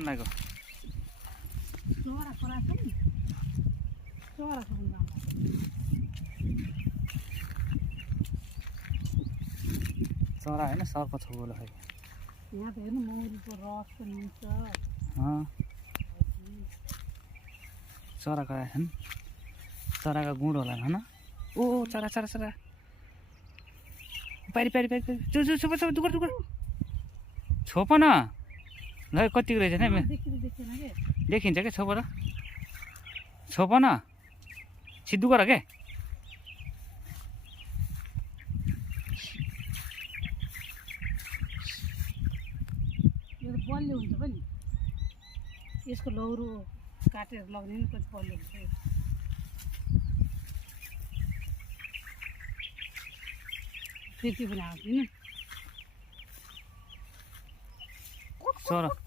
लागो चरा होइन सर्प छोगोलो खै यहाँ त हेर्नु मौरीको रस पनि हुन्छ चराको आएछन् चराको गुँड होला होइन ओ चरा चरा चरा पारी पारी पारी चु चु छोप छोप दुगर दुगर छोप न ल कतिको रहेछ नि देखिन्छ क्या छोप र छोप न सिद्धु गर के यो त बलियो हुन्छ पनि यसको लौरो काटेर लग्ने नि कति बलियो हुन्छ त्यति पनि आउँदैन चरा